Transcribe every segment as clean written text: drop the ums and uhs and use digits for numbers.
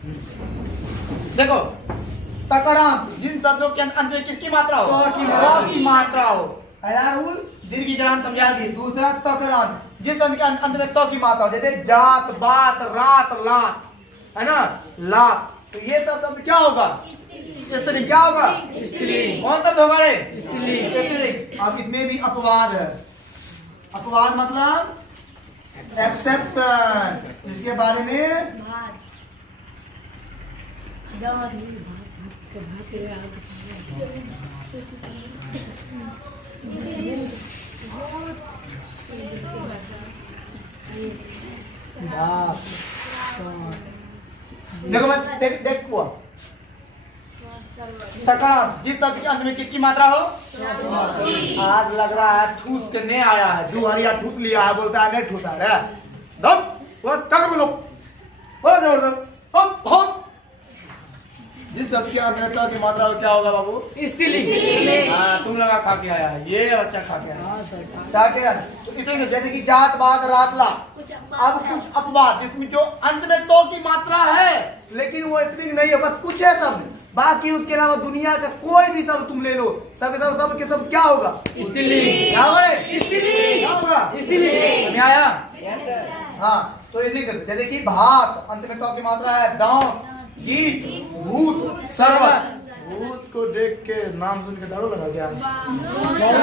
देखो तकरांत, जिन शब्दों के अंत में किसकी मात्रा हो? तो की मात्रा हो। पहला रूल दीर्घ जलान समझा दी। दूसरा तकरांत, जिस अंत में तो की मात्रा हो, जैसे जात, बात, रात, लात, है ना, लात। तो ये सब शब्द क्या होगा? स्त्रीलिंग। क्या होगा? स्त्रीलिंग। कौन शब्द होगा रे? स्त्रीलिंग। अब इसमें भी अपवाद है। अपवाद मतलब एक्सेप्शन, जिसके बारे में देखो मैं देख हुआ तकरांत, जिस शब्द के अंत में किसकी मात्रा हो? आज लग रहा है ठूस के नहीं आया है, दुहरिया ठूस लिया है, बोलता है नहीं ठूसा है। दम वो तक लो बोलो जबरदस्त। जिस शब्द के अंत में तो की मात्रा हो, क्या होगा बाबू? स्त्रीलिंग। हाँ, तुम लगा खा के आया है, ये बच्चा खा के आया क्या? तो इतने जैसे कि जात, बात, रात, ला। अब कुछ अपवाद जिसमें जो अंत में तो की मात्रा है लेकिन वो स्त्रीलिंग नहीं है, बस कुछ है तब। बाकी उसके अलावा दुनिया का कोई भी शब्द तुम ले लो, सब के सब क्या होगा? स्त्रीलिंग। क्या होगा? स्त्रीलिंग। क्या होगा? स्त्रीलिंग। समझ आया? हाँ, तो ये जैसे कि भात, अंत में तो की मात्रा है। दांत, गीत, भूत, सरवत। भूत को देख के नाम सुन के डरो लगा क्या? लगने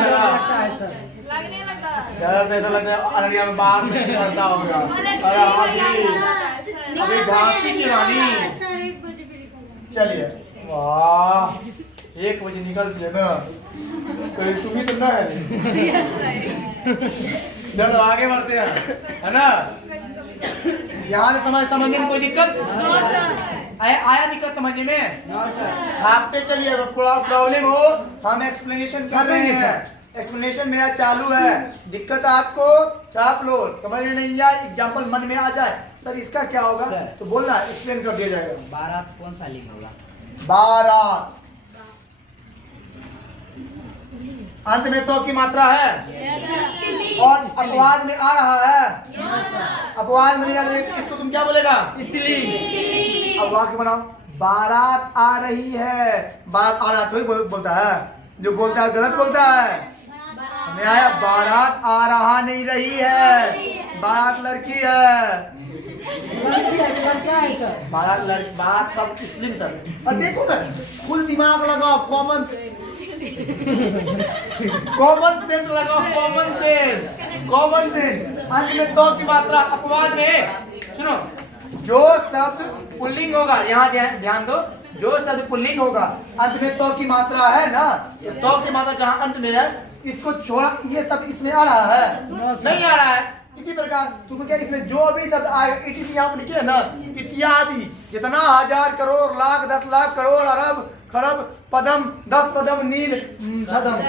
लगा। डर ऐसा लग रहा है अररिया में बाहर में करता होगा। अरे अभी भाती की रानी। चलिए, वाह, 1 बजे निकल दिए ना, तो तुम ही तो ना है। चलो आगे बढ़ते हैं, है ना? यहाँ से समझने में कोई दिक्कत आया? दिक्कत समझने में? छापते चलिए, प्रॉब्लम हो हम एक्सप्लेनेशन कर रहे हैं। एक्सप्लेनेशन मेरा चालू है, दिक्कत आपको छाप लो, समझ में नहीं आए, एग्जाम्पल मन में आ जाए, सर इसका क्या होगा तो बोलना, एक्सप्लेन कर दिया जाएगा। बारात कौन सा लिंग होगा? बारात अंत में तो की मात्रा है और अपवाद में आ रहा है। अपवाद में इसको तुम क्या बोलेगा? स्त्रीलिंग। अब वाक्य बनाओ। बारात आ रही है। बारात आ रहा तो ही बोलता है, जो बोलता है गलत बोलता है। हमें आया? बारात आ रहा नहीं रही है, बारात लड़की है। बारात लड़की, बारात कब स्त्रीलिंग सर। और देखो ना, फुल दिमाग लगाओ, कॉमन सेंस लगाओ, कॉमन सेंस। अंत में तो की मात्रा, अपवाद में सुनो, जो शब्द पुल्लिंग होगा, यहाँ ध्यान दो, जो शब्द पुल्लिंग होगा अंत में तो की मात्रा है ना, तो की मात्रा जहाँ अंत में है, इसको छोड़ा, ये शब्द इसमें आ रहा है? नहीं आ रहा है। इसी प्रकार तुम क्या इसमें जो भी शब्द आएगा, इसी यहाँ पर लिखे ना, इत्यादि, जितना हजार करोड़ लाख 10 लाख करोड़ अरब खरब पदम 10 पदम नील छदम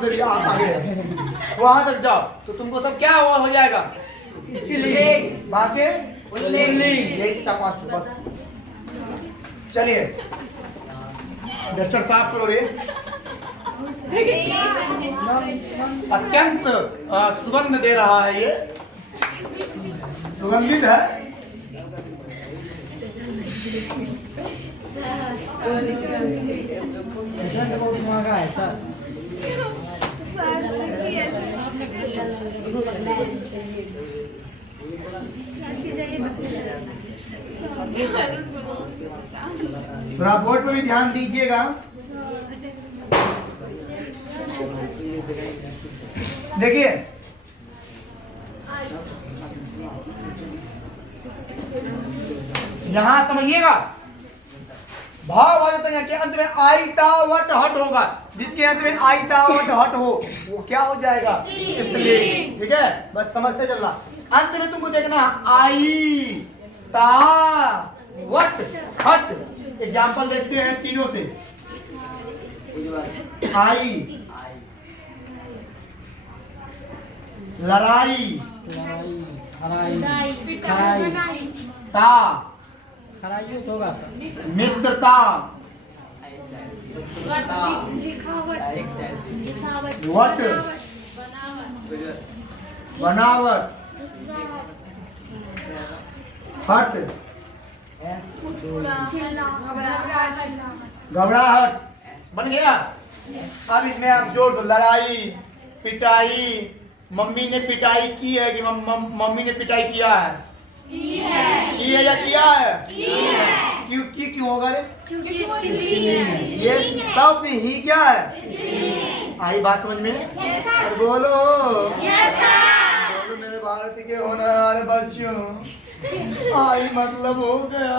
से आगे वहां तक जाओ तो तुमको सब क्या हो जाएगा? स्त्रीलिंग। बाकी यही 4-5 बस। चलिए डस्टर साफ करो रे। अत्यंत सुगंध दे रहा है, ये सुगंधित है। बहुत महंगा है सर। थोड़ा बोर्ड पे भी ध्यान दीजिएगा। देखिए यहां समझिएगा, भाव के अंत में आईता वट हट होगा, जिसके अंत में आईता वट हट हो वो क्या हो जाएगा? स्त्रीलिंग। ठीक है, बस समझते चलना। अंत में तुमको देखना आई ता वट हट। एग्जाम्पल देखते हैं तीनों से। आई, लड़ाई, ता खराई तो होगा सर। मित्रता, वट बनावट, हट घबराहट बन गया। अब इसमें आप जोड़ दो लड़ाई पिटाई। मम्मी ने पिटाई की है कि मम्मी ने पिटाई किया है? की है या किया है? क्यों होगा रे? ये सब ही क्या है? आई बात समझ में? बोलो बोलो मेरे भारत के होने वाले बच्चों। आई मतलब हो गया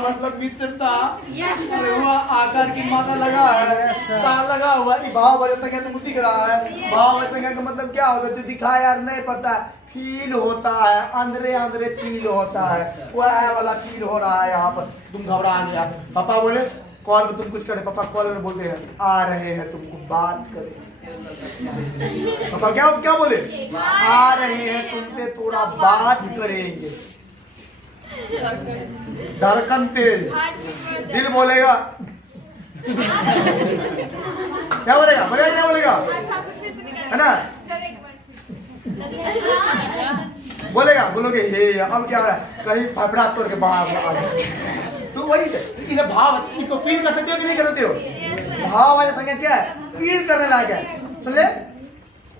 मतलब मित्रता हुआ आकार की मात्रा लगा है तार लगा हुआ भाव वजह क्या तुमको दिख रहा है? भाव वजह का मतलब क्या होगा? जो दिखा यार नहीं पता फील होता है अंदरे फील होता है वह वाला फील हो रहा है यहाँ पर। तुम घबरा गया। पापा बोले कॉल पे तुम कुछ करे। पापा कॉल में बोलते हैं आ रहे हैं तुमको बात करें। पापा क्या बोले? आ रहे हैं तुमसे थोड़ा बात करेंगे। धड़कन तेज दिल बोलेगा क्या बोलेगा? क्या बोलेगा है ना? बोलेगा बोलोगे हे अब क्या हो रहा है? कहीं फफड़ा तोड़ के बाहर आ गया। तो वही इन्हें भाव इसको फील कर सकते हो कि नहीं कर सकते हो? भाव वाले संज्ञा क्या है? फील करने लायक है। समझे?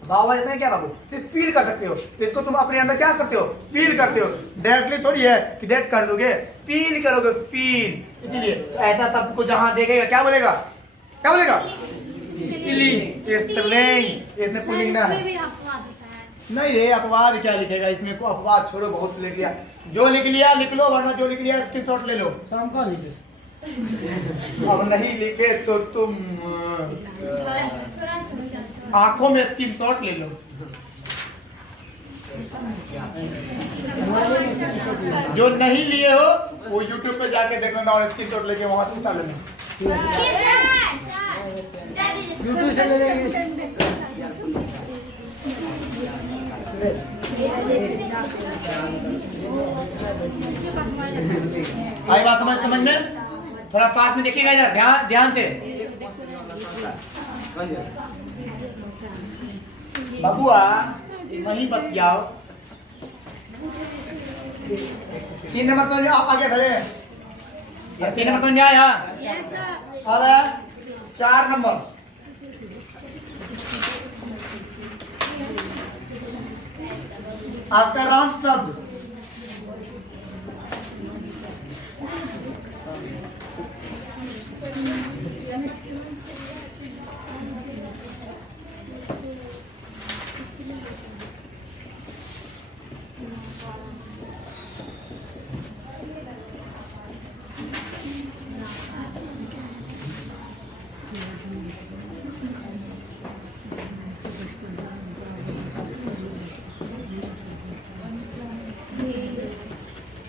भाव वाले संज्ञा क्या बाबू? सिर्फ फील कर सकते हो। इसको तुम अपने अंदर क्या करते हो? फील करते हो। डायरेक्टली थोड़ी है कि डायरेक्ट कर दोगे। फील करोगे फील। इसलिए ऐसा तब को जहां देखेगा क्या बोलेगा? क्या बोलेगा? स्त्रीलिंग। इसमें पुल्लिंग ना है। नहीं रे अपवाद क्या लिखेगा इसमें? को अपवाद छोड़ो बहुत लिख लिया। जो लिख लिया लिख लो वरना जो लिख लिया स्क्रीनशॉट ले लो। शाम का लिखे अब नहीं लिखे तो तुम आंखों में स्क्रीनशॉट ले लो। जो नहीं लिए हो वो YouTube पे जाके देख लेना और स्क्रीनशॉट लेके वहां से उतार लेना। यूट्यूब से ले लेंगे। आई बात समझ में? थोड़ा पास में देखिएगा इधर ध्यान से। बबुआ वहीं बतियाओ। 3 नंबर तो आगे धरे। 3 नंबर तो आया। अब 4 नंबर आपका राम शब्द।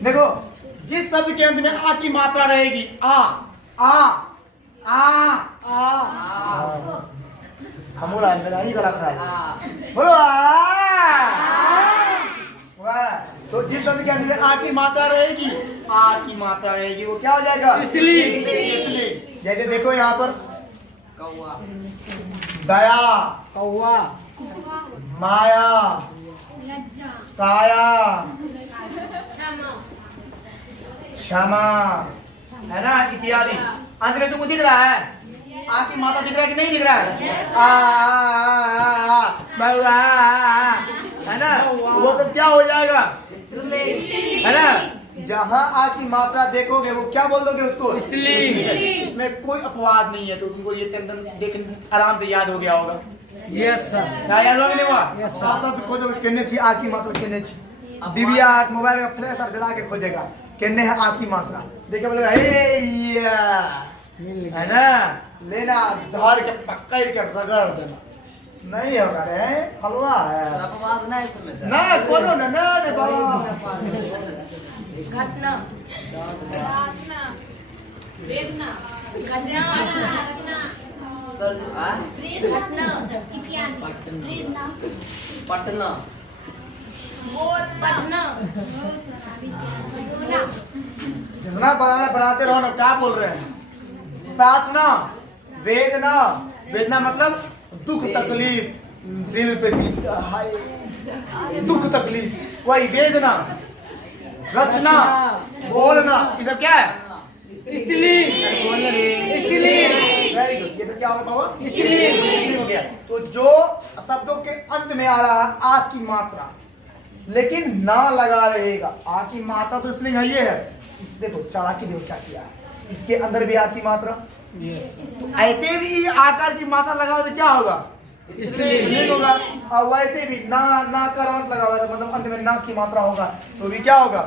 देखो जिस शब्द के अंत में आ की मात्रा रहेगी आ आ आ आ हम बोला मेरा ही गला खराब बोलो वाह। तो जिस शब्द के अंत में आ की मात्रा रहेगी आ की मात्रा रहेगी वो क्या हो जाएगा? स्त्रीलिंग। जैसे देखो यहाँ पर दया कौवा माया काया क्षमा है ना इत्यादि। अंत में तुमको दिख रहा है आ की मात्रा दिख रहा है कि नहीं दिख रहा है? है ना? वो तो क्या हो जाएगा? है ना? जहाँ आ की मात्रा देखोगे वो क्या बोल दोगे उसको? स्त्रीलिंग। इसमें कोई अपवाद नहीं है। तो तुमको ये टेंशन देख आराम से याद हो गया होगा। Yes sir. क्या याद होगा नहीं हुआ? Yes, sir. साफ खोजोगे किन्ने थी आ की मात्रा किन्ने थी। दिव्या मोबाइल का फ्लैश जला के खोजेगा किन्ने है आ की मात्रा। देखिए बोलेगा हे है ना? लेना धर के पक्का के रगड़ देना। नहीं होगा रे हलवा है ना कोनो ना ना घटना वेदना घटना पटना जितना बनाते रहो ना। क्या बोल रहे हैं? प्रार्थना वेदना। वेदना मतलब दुख तकलीफ दिल पे बीतता है दुख तकलीफ वही वेदना। रचना, बोलना, इधर क्या है? स्त्रीलिंग। स्त्रीलिंग। Very good. ये तो क्या होगा बाबा? स्त्रीलिंग। हो गया। तो जो शब्दों के अंत में आ रहा है आ की मात्रा, लेकिन ना लगा रहेगा, आ की मात्रा तो स्त्रीलिंग है, ये है। इस देखो चालाकी देखो क्या किया है, इसके अंदर भी आ की मात्रा, तो ऐसे भी आकार की मात्रा लगा तो क्या होगा? स्त्रीलिंग होगा। और वैसे भी ना का रंग लगा हुआ है, तो मतलब अंत में ना की मात्रा होगा, तो भी क्या होगा?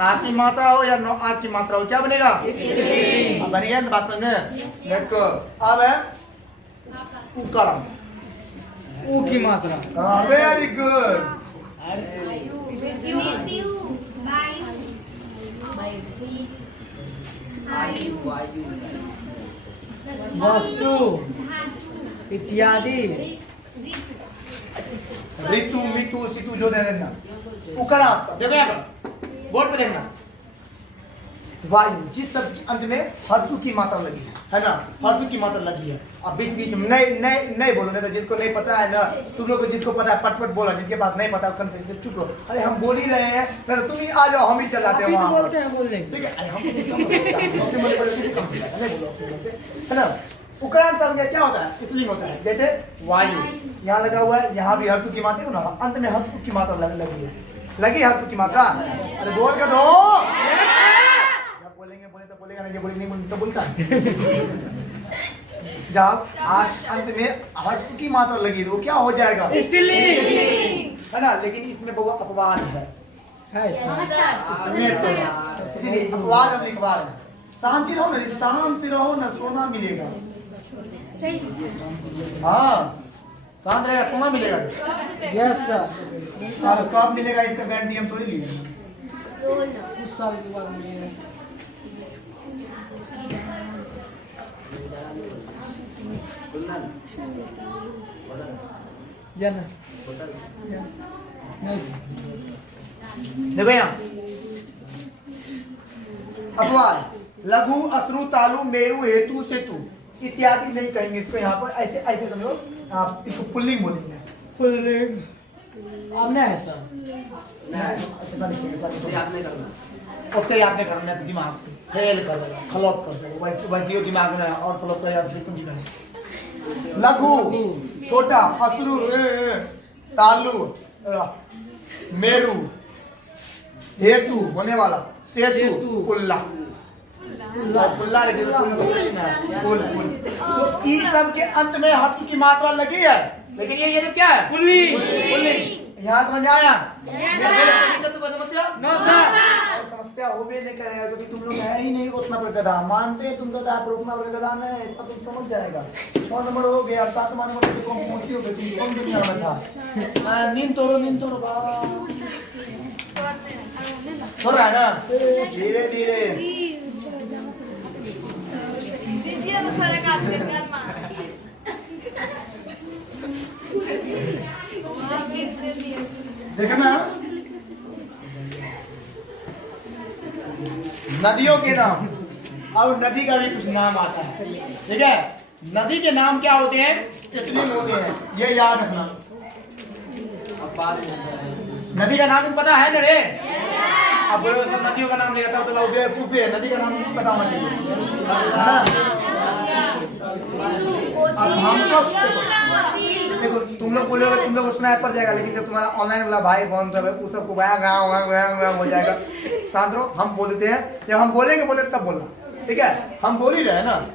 आ की मात्रा हो या नो आ की मात्रा हो, क्या बनेगा? अब बन गया बात में। देखो अब है उकरण। ऊ की मात्रा। Very good. वस्तु इत्यादि। ऋतु मितु सितु जो दे देना। उकरण देखो यहाँ पर बोर्ड पे देखना, वायु, जिस शब्द के अंत में हर्षु की मात्रा लगी है ना, हर्षु की मात्रा लगी है। अब बीच बीच में नहीं बोलो, नहीं तो जिसको नहीं पता है ना, तुम लोग को जिसको पता है पट बोला, जिसके पास नहीं पता है चुप रहो। अरे हम बोल ही रहे हैं ना, तुम ही आ जाओ, हम ही चल जाते हैं वहाँ बोलते हैं बोलने। ठीक है। अरे हम है ना। उकरण तब क्या होता है? स्त्रीलिंग होता है। जैसे वायु यहाँ लगा हुआ है, यहाँ भी हर्षु की मात्रा ना, अंत में हर्षु की मात्रा लगी है, लगी हर्षु की मात्रा। अरे बोल कर दो, जब बोलेंगे बोले तो बोलेगा, नहीं बोलेंगे नहीं तो बोलता जब आज अंत में हर्षु की मात्रा लगी तो क्या हो जाएगा? स्त्रीलिंग है ना। लेकिन इसमें बहुत अपवाद है, इसमें तो इसीलिए अपवाद हम लिखवा रहे हैं। शांति रहो ना, शांति रहो ना, सोना मिलेगा। हाँ शांत रहेगा, सोना मिलेगा। Yes sir. अब कब मिलेगा इसका गारंटी हम थोड़ी लिए। कुछ साल के बाद मिलेगा। जाना देखो यहाँ अपवाद, लघु अश्रु तालु मेरु हेतु सेतु इत्यादि नहीं कहेंगे इसको। यहाँ पर ऐसे ऐसे समझो, आप इसको पुल्लिंग बोलेंगे। पुल्लिंग अब नहीं है सर। ओके याद नहीं करना तो दिमाग फेल कर देगा, फ्लॉप कर देगा, वैसे दिमाग में और फ्लॉप कर यार कुछ नहीं। लघु छोटा, अश्रु तालु मेरु हेतु होने वाला, सेतु पुल्ला, पुल्ला लिखे तो पुल। तो इस सब के अंत में हर्षु की मात्रा लगी है, लेकिन ये तो क्या है? पुल्लिंग। यहाँ समझ आया? समस्या हो भी नहीं करेगा, क्योंकि तुम लोग है ही नहीं उतना पर गधा, मानते हैं तुम गधा पर उतना पर गधा नहीं, इतना तुम समझ जाएगा। 6 नंबर हो गया, 7वां नंबर पे कौन पहुंची हो गई, तुम कौन दुनिया में था? नींद तोड़ो हो रहा है ना, धीरे धीरे। देखो ना, नदियों के नाम, और नदी का भी कुछ नाम आता है, ठीक है। नदी के नाम क्या होते हैं? स्त्रीलिंग होते हैं, ये याद रखना। नदी का नाम पता है ना रे? अब बोलो तो नदियों का नाम नहीं आता तो लोग बेवकूफ है, नदी का नाम पता होना चाहिए। अब हम तो देखो तुम लोग बोलोगे, तुम लोग स्नैपर जाएगा, लेकिन जब तुम्हारा ऑनलाइन वाला भाई बहन सब है उस सबको गाँव हो जाएगा। शांत रहो, हम बोल देते हैं, जब हम बोलेंगे बोले तब बोलना, ठीक है। हम बोल ही रहे ना।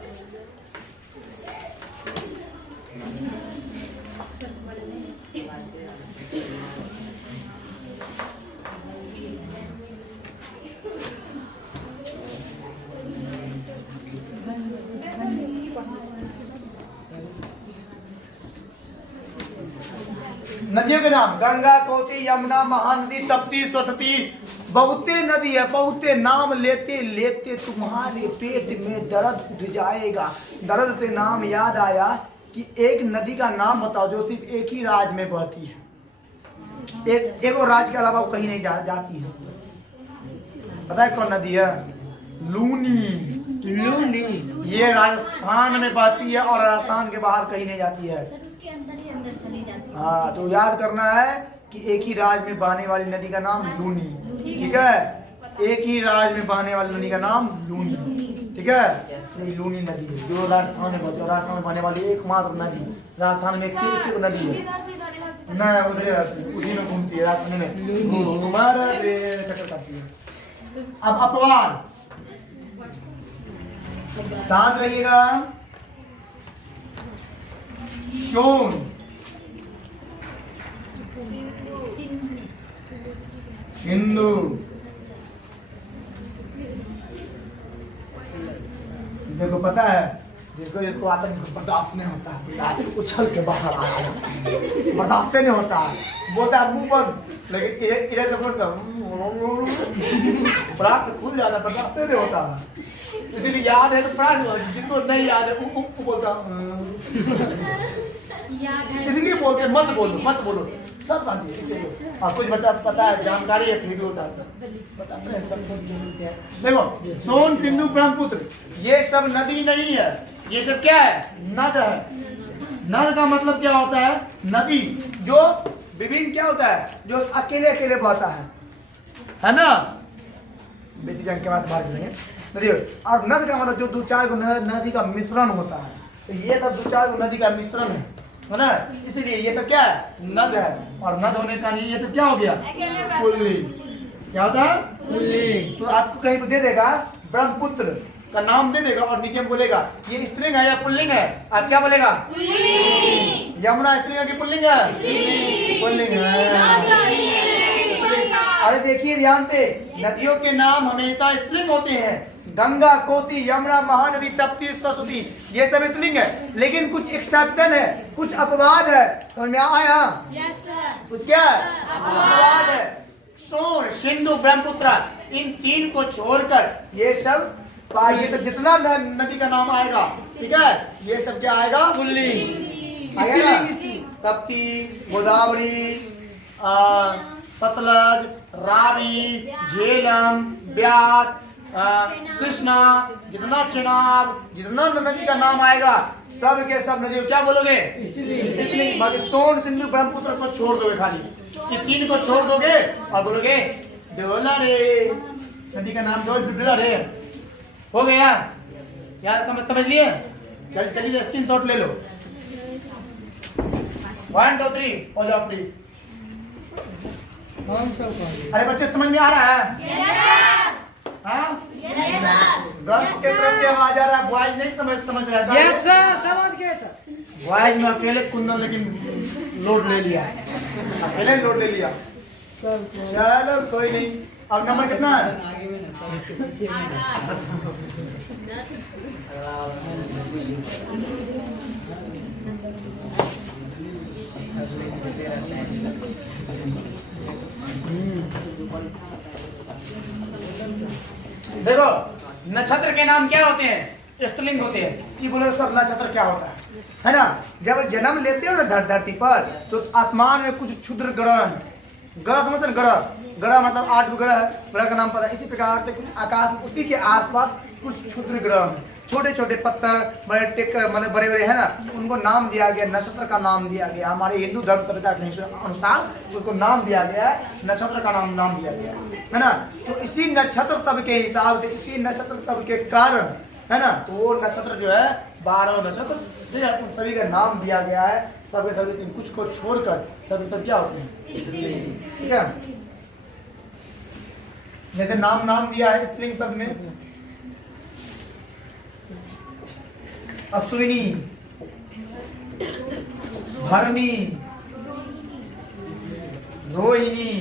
नदियों के नाम गंगा, कोसी, यमुना, महानदी, तप्ती, सरस्वती, बहुते नदी है, बहुते नाम लेते लेते तुम्हारे पेट में दर्द उठ जाएगा। दर्द से नाम याद आया कि एक नदी का नाम बताओ जो सिर्फ एक ही राज्य में बहती है, एक और राज्य के अलावा वो कहीं नहीं जाती है। पता है कौन नदी है? लूनी। ये राजस्थान में बहती है और राजस्थान के बाहर कहीं नहीं जाती है। हाँ, तो याद करना है कि एक ही राज्य में बहने वाली नदी का नाम लूनी। ठीक है। एक ही राज्य में बहने वाली नदी का नाम लूनी, ठीक है। ये लूनी नदी है जो राजस्थान में बहती है। राजस्थान में बहने वाली एकमात्र नदी, राजस्थान में एक नदी है ना, उधर उसी में घूमती है, राजस्थान में घूमर चक्कर काटती है। अब अपवाद, शांत रहिएगा। शोन, सिंधु, देखो पता है जिसको जिसको आता नहीं बर्दाश्त नहीं होता है, उछल के बाहर आ जाता है, बर्दाश्त नहीं होता है, बोलता है मुंह बंद, लेकिन इधर तो बोलता प्राण खुल जाता है, बर्दाश्त नहीं होता है। इसलिए याद है तो प्राण, जिनको नहीं याद है वो बोलता इसलिए बोलते मत बोलो मत बोलो, सब जानते हैं। और कुछ बच्चा पता है जानकारी है फिर भी होता है, बताते हैं सब जरूरत है। देखो सोन, सिंधु, ब्रह्मपुत्र ये सब नदी नहीं है, ये सब क्या है? नद है। नद का मतलब क्या होता है? नदी जो विभिन्न क्या होता है, जो अकेले अकेले बहता है ना। बेटी जान के बाद बात करेंगे नदी। और नद का मतलब जो दो चार गो नदी का मिश्रण होता है, तो ये सब दो चार गो नदी का मिश्रण है ना, इसलिए ये तो क्या है? नद है। और नद होने का नहीं, ये तो क्या हो गया? पुल्लिंग। क्या होता है? पुल्लिंग। तो आपको कहीं पे दे देगा ब्रह्मपुत्र का नाम दे देगा और नीचे में बोलेगा ये स्त्रीलिंग है या पुल्लिंग है, आप क्या बोलेगा? यमुना स्त्रीलिंग है कि पुल्लिंग है? पुल्लिंग है। अरे देखिए ध्यान से, नदियों के नाम हमेशा स्त्रीलिंग होते हैं। गंगा, कोसी, यमुना, महानदी, तप्ती, सरस्वती ये सब स्त्रीलिंग है, लेकिन कुछ एक्सेप्शन है, कुछ अपवाद है। समझ में आया? कुछ क्या है? अपवाद है। सोन, सिंधु, ब्रह्मपुत्र इन तीन को छोड़कर ये सब ये तो जितना नदी का नाम आएगा, ठीक है, ये सब क्या आएगा? पुल्लिंग आएगा। तप्ती, गोदावरी, सतलज, रावी, झेलम, ब्यास, कृष्णा, जितना चेनाब, जितना नदी का नाम आएगा सब के सब नदी क्या बोलोगे? स्त्रीलिंग। बाकी सोन, सिंधु, ब्रह्मपुत्र को छोड़ दोगे, खाली ये तीन को छोड़ दोगे और बोलोगे डोला रे, नदी का नाम डोला रे। हो गया यार, समझ लिए? चलिए स्क्रीन शॉट ले लो। 1 2 3 हो जाओ फ्री। अरे बच्चे समझ में आ रहा है? हाँ? गर्ल्स के तरफ से आवाज आ रहा है, बॉयज नहीं समझ रहा है। यस सर, समझ गए सर। बॉयज में अकेले कुंदन लेकिन लोड ले लिया, अकेले लोड ले लिया। चलो कोई नहीं। अब नंबर कितना है? देखो नक्षत्र के नाम क्या होते हैं? स्त्रीलिंग होते हैं। कि बोले सब नक्षत्र क्या होता है ना? जब जन्म लेते हो ना धरती पर, तो आसमान में कुछ क्षुद्र ग्रह है। ग्रह मतलब ग्रह मतलब 8 ग्रह है, ग्रह का नाम पता है। इसी प्रकार से कुछ आकाश में उसी के आसपास कुछ क्षुद्र ग्रह हैं, छोटे छोटे पत्थर, बड़े टेक मतलब बड़े बड़े है ना, उनको नाम दिया गया, नक्षत्र का नाम दिया गया। हमारे हिंदू धर्म सभ्यता के अनुसार उसको नाम दिया गया है, नक्षत्र का नाम दिया गया है ना। तो इसी नक्षत्र तब के हिसाब से, इसी नक्षत्र तब के कारण है ना, तो वो नक्षत्र जो है 12 नक्षत्र, ठीक है, उन सभी का नाम दिया गया है। सभी सभी कुछ को छोड़कर सभी सब क्या होते हैं? ठीक है, जैसे नाम दिया है स्त्रीलिंग सब में। अश्विनी, भरणी, रोहिणी।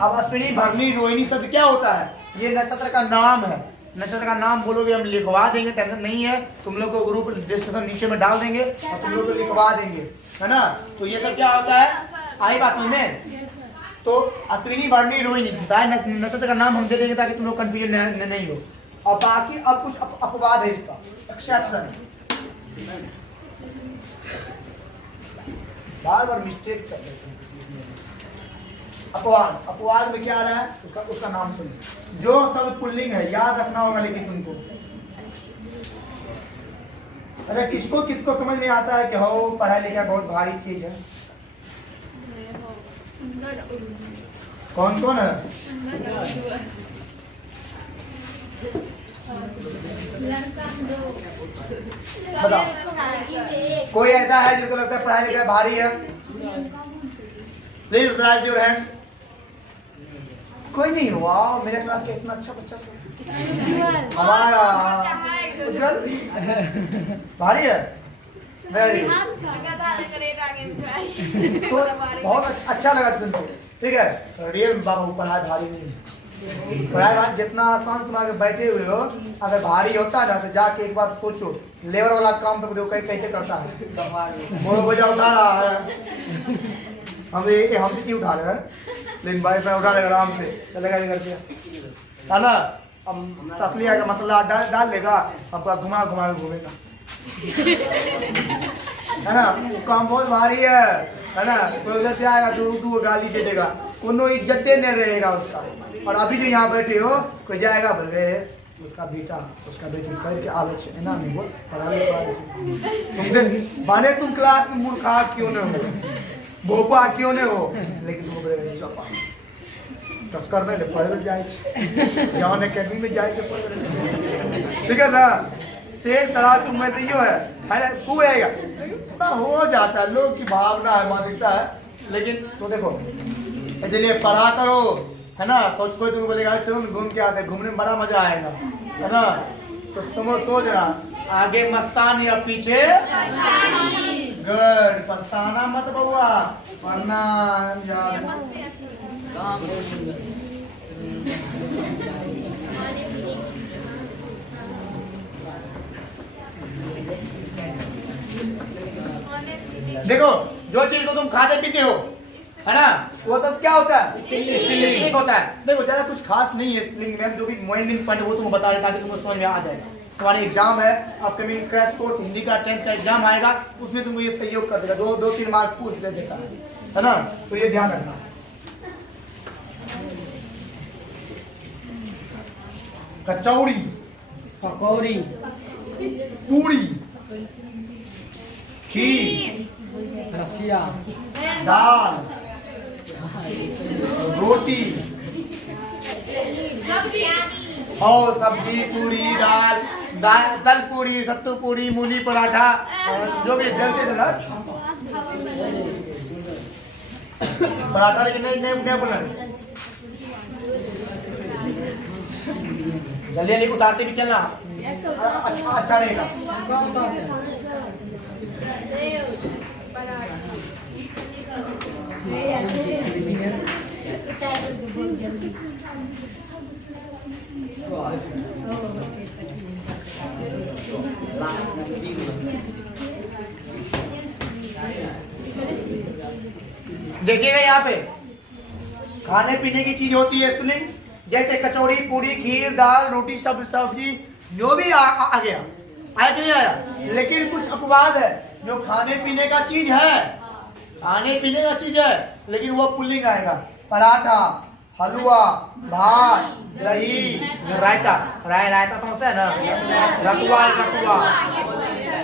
अब अश्विनी, भरणी, रोहिणी शब्द क्या होता है? ये नक्षत्र का नाम है। नक्षत्र का नाम बोलोगे, हम लिखवा देंगे, टेंशन नहीं है। तुम लोग को ग्रुप डिस्कशन नीचे में डाल देंगे और तुम लोग को लिखवा देंगे, है ना। तो ये सब क्या होता है? आई बात में। तो अश्विनी, भरणी, रोहिणी नक्षत्र का नाम हम दे देंगे ताकि तुम लोग कंफ्यूजन नहीं हो। और बाकी अब कुछ अपवाद है, इसका एक्सेप्शन। बार मिस्टेक कर लेते हैं। अपवाद में क्या आ रहा है? उसका नाम सुनिए। जो तब पुल्लिंग है, याद रखना होगा लेकिन तुमको। अरे किसको समझ में आता है कि हो पढ़ाई लिखा बहुत भारी चीज है? कौन कौन है? बताओ, कोई ऐसा है जिसको लगता है पढ़ाई लिखाई भारी है? Please rise your hand. कोई नहीं हुआ मेरे क्लास का इतना अच्छा बच्चा सब हमारा उज्जवल भारी है। वेरी तो बहुत अच्छा लगा तुमको, ठीक है। रियल बाबू पढ़ाई भारी नहीं है, पढ़ाई भारी जितना आसान तुम आगे बैठे हुए हो, अगर भारी होता है ना तो जाके एक बार सोचो, लेबर वाला काम तो देखो कैसे करता है। वो बोझा उठा रहा है, हम नहीं उठा रहे हैं, लेकिन भाई मैं उठा लेगा आराम से, चलेगा करके है ना। अब तसलिया का मसला डाल लेगा, आपका घुमा घुमा के घूमेगा, है ना। काम बहुत भारी है ना। कोई उधर से आएगा तो तू गाली दे देगा, कोनो इज्जत नहीं रहेगा उसका। और अभी जो यहाँ बैठे हो, कोई जाएगा बोले उसका बेटा उसका बेटी कह के आवे छे, ना नहीं बोल तुम बाने तुम क्लास में मूर्खा क्यों न हो, भोपा क्यों न हो, लेकिन वो बोले चपा टक्कर में पढ़े जाए जहाँ अकेडमी में जाए ठीक है ना। तेज तरह तुम में तो यो है खूब रहेगा, लेकिन हो जाता है, लोग की भावना है, मानसिकता है। लेकिन तो देखो इसलिए पढ़ा करो, है ना। तो कोई तुमको बोलेगा चलो घूम के आते, घूमने में बड़ा मजा आएगा, है ना। तो समझ सोच रहा आगे मस्तानी और पीछे गुड, पछताना मत बउआ, वरना याद देखो जो चीज को तुम खाते पीते हो, है ना, वो तो क्या होता है, स्त्रीलिंग होता है। देखो ज्यादा कुछ खास नहीं है स्त्रीलिंग में, जो भी मेन पॉइंट वो तुमको बता रहे ताकि तुमको समझ में आ जाएगा। तुम्हारे एग्जाम है अपकमिंग क्रैश कोर्स हिंदी का 10th का एग्जाम आएगा, उसमें तुमको ये सहयोग कर देगा, दो 3 मार्क पूछ दे देता है ना। तो ये ध्यान रखना। कचौड़ी, पकौड़ी, पूड़ी, खीर, रसिया, दाल, रोटी और सब्जी, पूड़ी, दाल पूड़ी, सत्तू पूड़ी, मूली पराठा, जो भी जलते थे ना पराठा, लेकिन नहीं बोलना, जल्दी जल्दी उतारते भी चलना, अच्छा रहेगा। देखिएगा यहाँ पे खाने पीने की चीज होती है स्त्रीलिंग, जैसे कचौड़ी, पूड़ी, खीर, दाल, रोटी, सब्जी, जो भी आ गया, आया कि नहीं आया। लेकिन कुछ अपवाद है, जो खाने पीने का चीज है, खाने पीने का चीज है, लेकिन वो पुल्लिंग आएगा। पराठा, हलवा, भात, दही, रायता, रायता तो होता है ना, रकुआ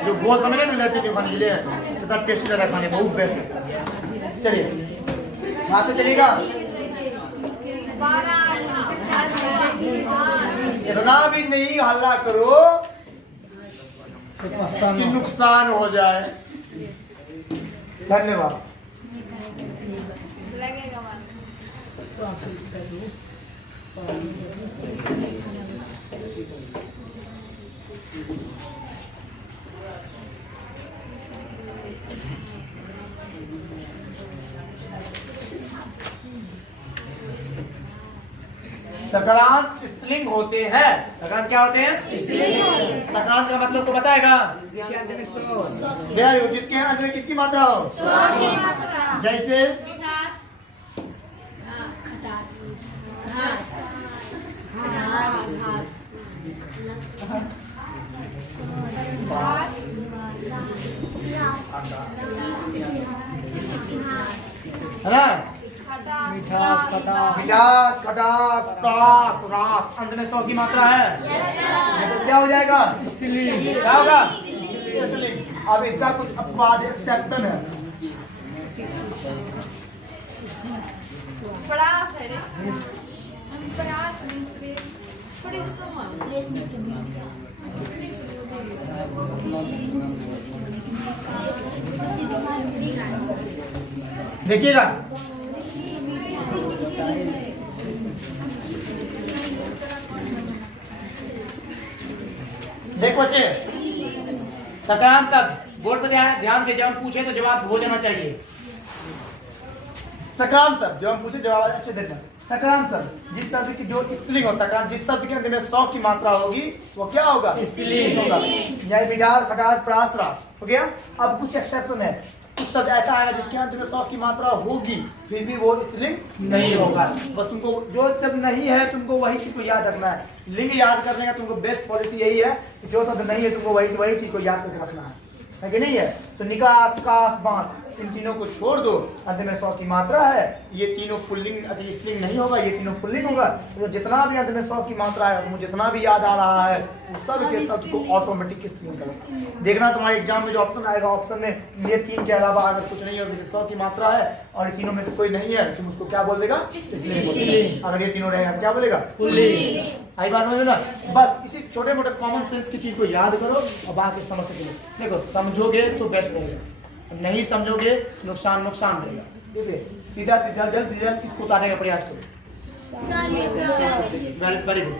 जो बहुत समय नहीं लेते थे खाने के लिए, इतना टेस्टी लगा खाने, बहुत बेस्ट है। चलिए छाते चलिएगा, इतना भी नहीं हल्ला करो कि नुकसान हो जाए। धन्यवाद। संक्रांत स्त्रीलिंग होते हैं। संक्रांत क्या होते हैं? संक्रांत का मतलब को बताएगा, जिसके अंत में किसकी मात्रा हो, जैसे है ना, मिठास, खटास, खटास, सास, रास, अंत में 100 की मात्रा है। ये तो क्या हो जाएगा? क्या होगा? अब इसका कुछ अपवाद एक्सेप्शन है। प्रयास है रे प्रयास नहीं पर इसका मान देखिएगा देखो बच्चे सकारांतक बोर्ड पर ध्यान दे, जब हम पूछे तो जवाब हो जाना चाहिए। सकारांतक जब हम पूछे जवाब अच्छे देना। सकारांतक जिस शब्द की जो स्त्रीलिंग होता है, जिस शब्द के अंत में 100 की मात्रा होगी वो क्या होगा? स्त्रीलिंग होगा। न्याय बिडाल खटास प्रास रास हो गया। अब कुछ एक्सेप्शन है, कुछ शब्द ऐसा आएगा जिसके अंत में 100 की मात्रा होगी फिर भी वो स्त्रीलिंग नहीं होगा। बस तुमको जो शब्द नहीं है तुमको वही चीज को याद रखना है। लिंग याद करने का तुमको बेस्ट पॉलिसी यही है कि जो शब्द नहीं है तुमको वही चीज को याद करके रखना है कि नहीं है? तो निकास कास बांस इन तीनों को छोड़ दो, अंत में 100 की मात्रा है, ये तीनों पुल्लिंग स्त्रीलिंग नहीं होगा, ये तीनों पुल्लिंग होगा। तो जितना भी अंत में 100 की मात्रा है मुझे जितना भी याद आ रहा है उस सब के शब्द को ऑटोमेटिक स्त्रीलिंग करो। देखना तुम्हारे एग्जाम में जो ऑप्शन आएगा, ऑप्शन में ये 3 के अलावा अगर कुछ नहीं है और 100 की मात्रा है और ये तीनों में से कोई नहीं है तुम उसको क्या बोल देगा? स्त्रीलिंग। अगर ये तीनों रहेगा तो क्या बोलेगा? पुल्लिंग। आई बात समझ ना? बस इसी छोटे मोटे कॉमन सेंस की चीज को याद करो और बाकी समझ के चलो। देखो समझोगे तो बेस्ट रहेगा, नहीं समझोगे नुकसान रहेगा। ठीक है, सीधा जल्द इसको उतारने का प्रयास करो। Very good.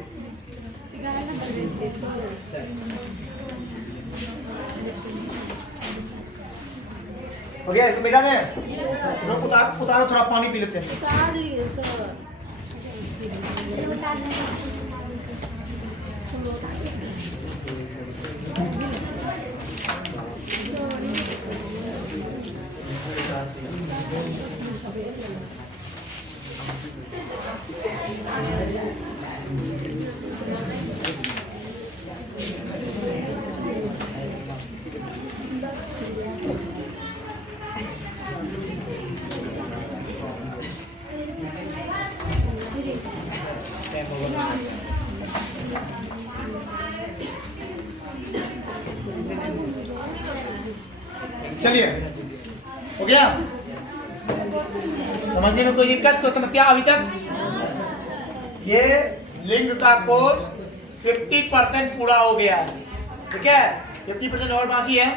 हो गया इसको बेटा ने उतारो, थोड़ा पानी पी लेते हैं। उतार लिए सर चलिए हो गया? समझने में कोई दिक्कत कोई समस्या अभी तक? ये लिंग का कोर्स 50% पूरा हो गया है। ठीक है, 50% और बाकी है।